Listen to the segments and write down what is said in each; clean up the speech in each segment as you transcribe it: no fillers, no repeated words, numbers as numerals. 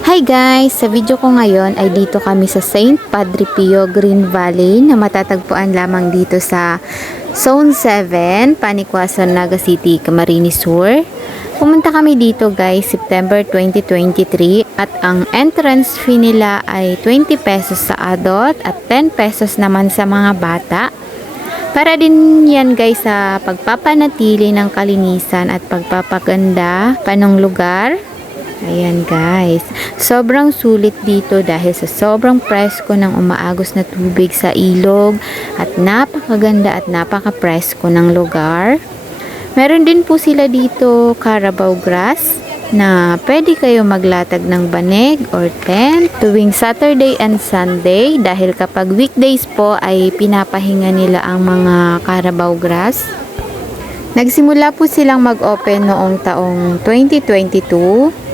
Hi guys! Sa video ko ngayon ay dito kami sa St. Padre Pio Green Valley na matatagpuan lamang dito sa Zone 7, Panikwasan, Naga City, Camarines Sur. Pumunta kami dito guys September 2023 at ang entrance fee nila ay 20 pesos sa adult at 10 pesos naman sa mga bata. Para din yan guys sa pagpapanatili ng kalinisan at pagpapaganda pa ng lugar. Ayan guys, sobrang sulit dito dahil sa sobrang presko ng umaagos na tubig sa ilog at napakaganda at napaka-presko ng lugar. Meron din po sila dito Carabao grass na pwede kayo maglatag ng banig or tent tuwing Saturday and Sunday dahil kapag weekdays po ay pinapahinga nila ang mga Carabao grass. Nagsimula po silang mag-open noong taong 2022.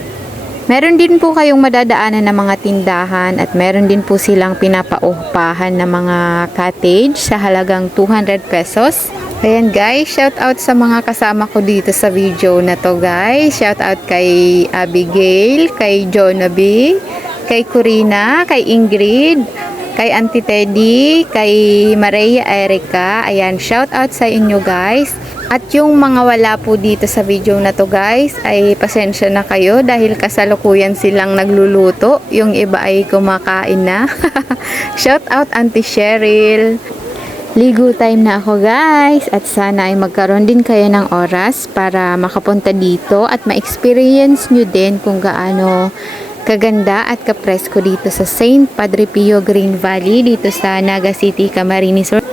Meron din po kayong madadaanan ng mga tindahan at meron din po silang pinapaupahan na mga cottage sa halagang 200 pesos. Ayan guys, shout out sa mga kasama ko dito sa video na to guys. Shout out kay Abigail, kay Jonaby, kay Corina, kay Ingrid, kay Auntie Teddy, kay Maria Erica. Ayan, shout out sa inyo guys. At yung mga wala po dito sa video na to guys, ay pasensya na kayo dahil kasalukuyan silang nagluluto. Yung iba ay kumakain na. Shout out Auntie Cheryl. Ligo time na ako guys at sana ay magkaroon din kayo ng oras para makapunta dito at ma-experience nyo din kung gaano kaganda at kapresko dito sa St. Padre Pio Green Valley dito sa Naga City, Camarines Sur.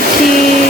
watching.